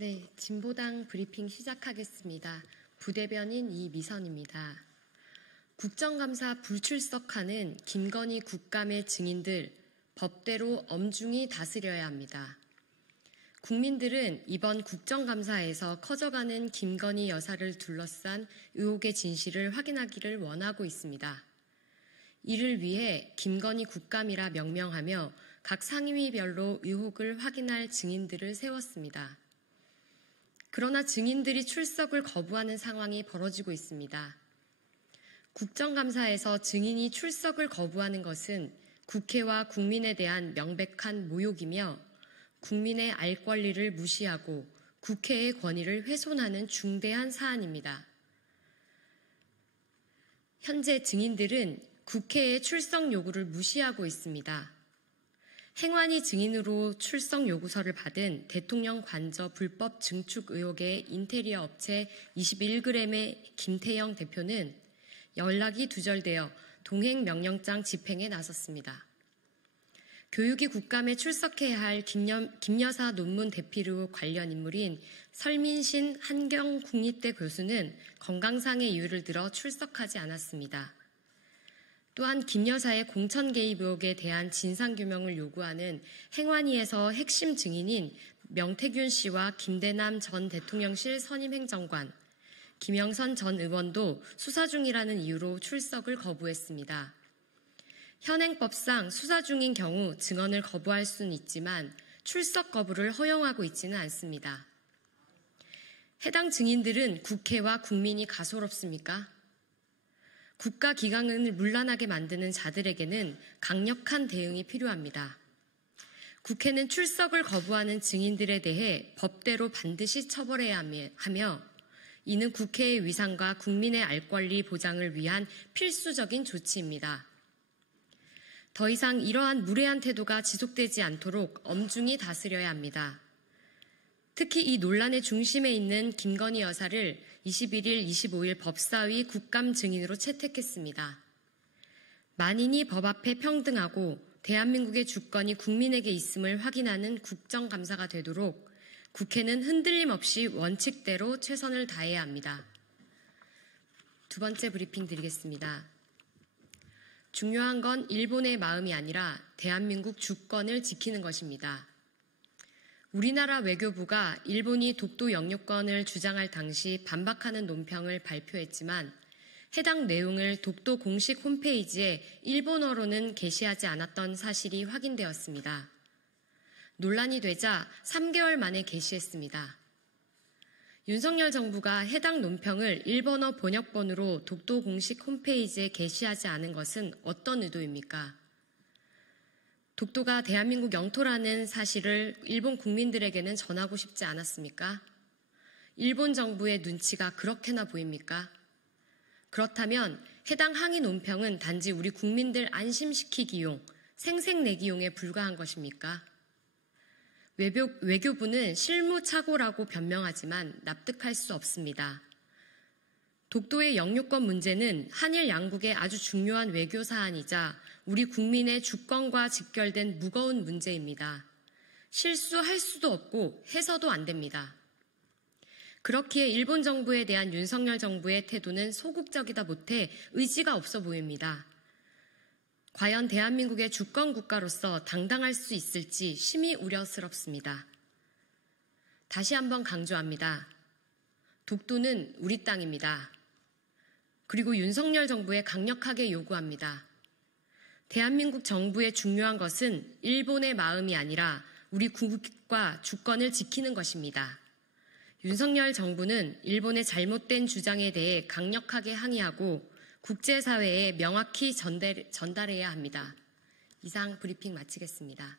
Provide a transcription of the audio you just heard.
네, 진보당 브리핑 시작하겠습니다. 부대변인 이미선입니다. 국정감사 불출석하는 김건희 국감의 증인들 법대로 엄중히 다스려야 합니다. 국민들은 이번 국정감사에서 커져가는 김건희 여사를 둘러싼 의혹의 진실을 확인하기를 원하고 있습니다. 이를 위해 김건희 국감이라 명명하며 각 상임위별로 의혹을 확인할 증인들을 세웠습니다. 그러나 증인들이 출석을 거부하는 상황이 벌어지고 있습니다. 국정감사에서 증인이 출석을 거부하는 것은 국회와 국민에 대한 명백한 모욕이며 국민의 알 권리를 무시하고 국회의 권위를 훼손하는 중대한 사안입니다. 현재 증인들은 국회의 출석 요구를 무시하고 있습니다. 행완이 증인으로 출석 요구서를 받은 대통령 관저 불법 증축 의혹의 인테리어 업체 21g의 김태영 대표는 연락이 두절되어 동행 명령장 집행에 나섰습니다. 교육위 국감에 출석해야 할 김여사 논문 대필 관련 인물인 설민신 한경국립대 교수는 건강상의 이유를 들어 출석하지 않았습니다. 또한 김 여사의 공천 개입 의혹에 대한 진상규명을 요구하는 행완위에서 핵심 증인인 명태균 씨와 김대남 전 대통령실 선임행정관, 김영선 전 의원도 수사 중이라는 이유로 출석을 거부했습니다. 현행법상 수사 중인 경우 증언을 거부할 수는 있지만 출석 거부를 허용하고 있지는 않습니다. 해당 증인들은 국회와 국민이 가소롭습니까? 국가기강을 문란하게 만드는 자들에게는 강력한 대응이 필요합니다. 국회는 출석을 거부하는 증인들에 대해 법대로 반드시 처벌해야 하며 이는 국회의 위상과 국민의 알 권리 보장을 위한 필수적인 조치입니다. 더 이상 이러한 무례한 태도가 지속되지 않도록 엄중히 다스려야 합니다. 특히 이 논란의 중심에 있는 김건희 여사를 21일, 25일 법사위 국감 증인으로 채택했습니다. 만인이 법 앞에 평등하고 대한민국의 주권이 국민에게 있음을 확인하는 국정감사가 되도록 국회는 흔들림 없이 원칙대로 최선을 다해야 합니다. 두 번째 브리핑 드리겠습니다. 중요한 건 일본의 마음이 아니라 대한민국 주권을 지키는 것입니다. 우리나라 외교부가 일본이 독도 영유권을 주장할 당시 반박하는 논평을 발표했지만 해당 내용을 독도 공식 홈페이지에 일본어로는 게시하지 않았던 사실이 확인되었습니다. 논란이 되자 3개월 만에 게시했습니다. 윤석열 정부가 해당 논평을 일본어 번역본으로 독도 공식 홈페이지에 게시하지 않은 것은 어떤 의도입니까? 독도가 대한민국 영토라는 사실을 일본 국민들에게는 전하고 싶지 않았습니까? 일본 정부의 눈치가 그렇게나 보입니까? 그렇다면 해당 항의 논평은 단지 우리 국민들 안심시키기용, 생색내기용에 불과한 것입니까? 외교부는 실무착오라고 변명하지만 납득할 수 없습니다. 독도의 영유권 문제는 한일 양국의 아주 중요한 외교 사안이자 우리 국민의 주권과 직결된 무거운 문제입니다. 실수할 수도 없고 해서도 안 됩니다. 그렇기에 일본 정부에 대한 윤석열 정부의 태도는 소극적이다 못해 의지가 없어 보입니다. 과연 대한민국의 주권 국가로서 당당할 수 있을지 심히 우려스럽습니다. 다시 한번 강조합니다. 독도는 우리 땅입니다. 그리고 윤석열 정부에 강력하게 요구합니다. 대한민국 정부의 중요한 것은 일본의 마음이 아니라 우리 국익과 주권을 지키는 것입니다. 윤석열 정부는 일본의 잘못된 주장에 대해 강력하게 항의하고 국제사회에 명확히 전달해야 합니다. 이상 브리핑 마치겠습니다.